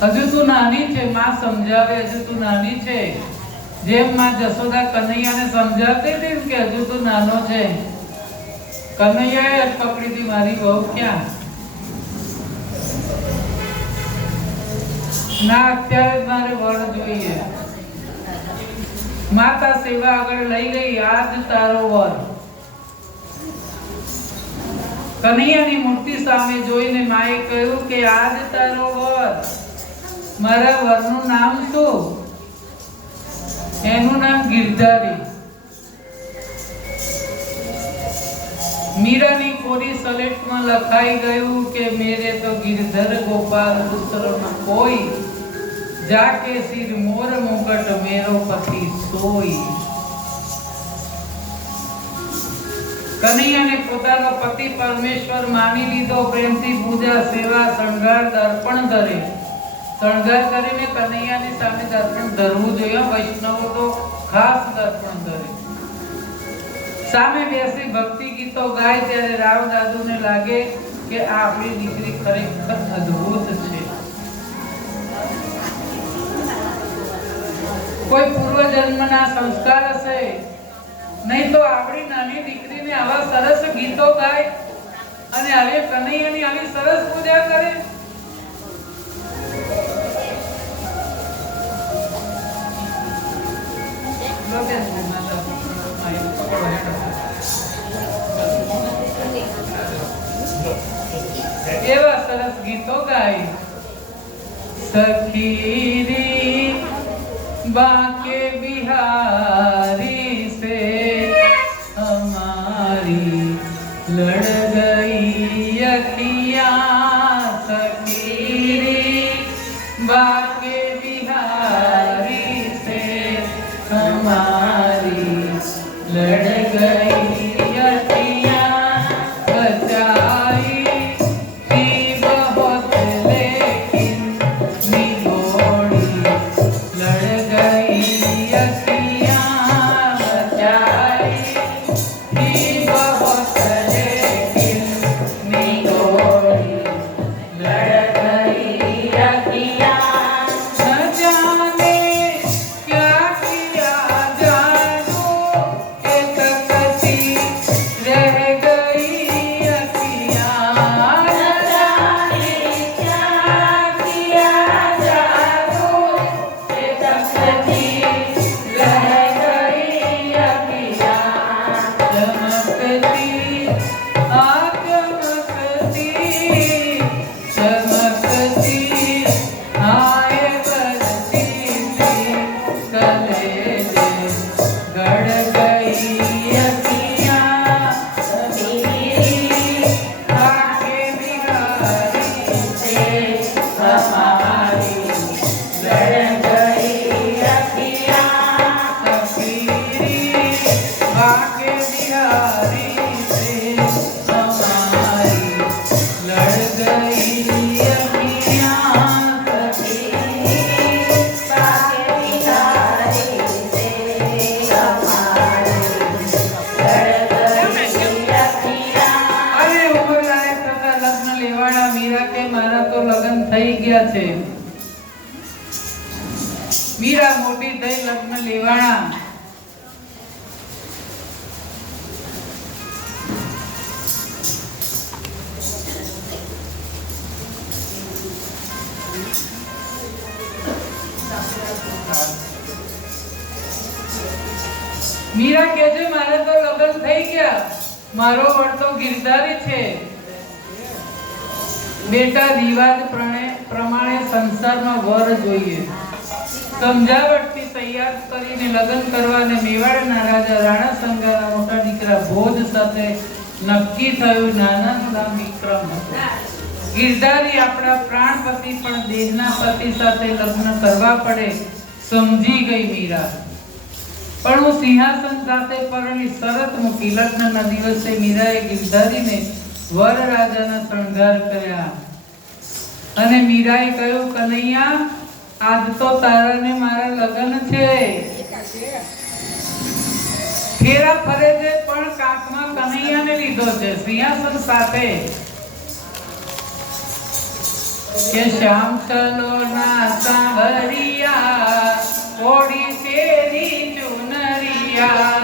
હજુ તું નાની છે, માં સમજાવે હજુ તું નાની છે। જેમ માં જશોદા કનૈયાને સમજાવતી હતી કે હજુ તું નાનો છે, કનૈયાએ જ પકડી હતી મારી વહુ ક્યાં ના, અત્યારે જ મારે વર જોઈએ। માતા સેવા આગળ લઈ ગઈ, આજ તારો વર। કનૈયાની મૂર્તિ સામે જોઈને માએ કહ્યું કે આજ તારો વર। મારા વરનું નામ શું? એનું નામ ગિરધારી। મીરાની કોરી સલેટમાં લખાઈ ગયું કે મેરે તો गिरधर गोपाल दूसरो न कोई, जाके सिर मोर मुकुट मेरो पति सोई। કનૈયાને પોતાનો પતિ પરમેશ્વર માની લીધો। પ્રેમથી પૂજા, સેવા, શણગાર, દર્પણ કરે। શણગાર કરીને કનૈયાની સામે દર્પણ ધરવું જોઈએ। વૈષ્ણવો તો ખાસ દર્પણ ધરે। સામે બેસી ભક્તિ ગીતો ગાય ત્યારે રાવ દાદુને લાગે કે આ આપણી દીકરી ખરેખર અદ્ભુત છે। કોઈ પૂર્વ જન્મના સંસ્કાર હશે, નહીં તો આપણી નાની દીકરીને આવા સરસ ગીતો ગાય અને હવે કનૈયાની આવી સરસ પૂજા કરે। એવા સરસ ગીતો ગાય। સખી રે बाके बिहारी से हमारी लड़ गई अखियाँ। सखी रे बाके बिहारी से हमारी लड़ गई अखियाँ। बचाई थी बहुत लेकिन निगोड़ी लड़ गई अखियाँ। बचाई थी बहुत लेकिन निगोड़ी लड़ गई अखियाँ। न जाने क्या किया जादू के तकती रह गई अखियाँ। न जाने क्या किया जादू के तकती रह गई अखियाँ। चमकती चमकती आए बरसी थी कलेजे गड़ गई अखियाँ। आके बिहारी से हमारी लड़ गई अखियाँ। सफीरी आके बिहारी से हमारी लड़ गई अखियाँ। सफीरी आके बिहारी से हमारी लड़ गई अखियाँ। अरे ઉંમર લાયક થતા લગ્ન લેવાના મીરા કે મારા તો લગ્ન થઈ ગયા છે। મીરા મોટી થઈ લગ્ન લેવાના। મીરા કહે છે મારે તો લગ્ન થઈ ગયા, મારો વર તો ગિરધારી છે। બેટા રિવાજ પ્રમાણે સંસારમાં વર જોઈએ। સમજાવટથી તૈયાર કરીને લગ્ન કરવાને મેવાડના રાજા રાણા સંગાના મોટા દીકરા ભોજ સાથે નક્કી થયું। નાનાનું નામ વિક્રમ હતું। ગિરધારી આપણા પ્રાણપતિ પણ દેહના પતિ સાથે લગ્ન કરવા પડે સમજી ગઈ મીરા। પણ હું સિંહાસન સાથે પરણી શરત મૂકી। લગ્નના દિવસે મીરાએ ગિરધારીને વર રાજાના શણગાર કર્યા અને મીરાએ કહ્યું કનૈયા આજ તો તારા ને મારા લગ્ન છે। ફેરા ફરે છે પણ કાંખમાં કનૈયાને લીધો છે સિંહાસન સાથે। કે શ્યામ ચલો ના સાવરિયા ઓડી તેરી ચુનરિયા